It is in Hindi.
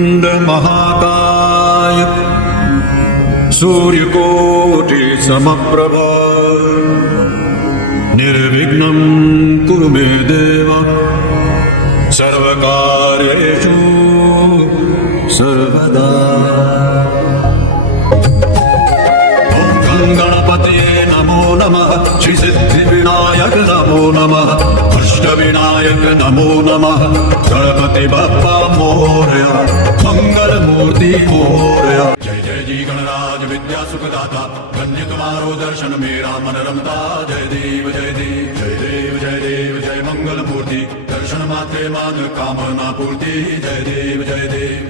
वक्रतुंड महाकाय सूर्यकोटि समप्रभा निर्विघ्नं कुरु मे देव सर्वकार्येषु सर्वदा। ओम गणपतये नमो नमः, श्री सिद्धिविनायक नमो नमः, अष्टविनायक नमो नमः, गणपति बप्पा मोरया, मंगलमूर्ति मोरया। जय जय जी गणराज विद्या सुखदाता, धन्य तुम्हारो दर्शन मेरा मन रमता। जय देव जय देव जय देव जय देव जय मंगल मूर्ति, दर्शन मात्रे मान कामना पूर्ति। जय देव जय देव।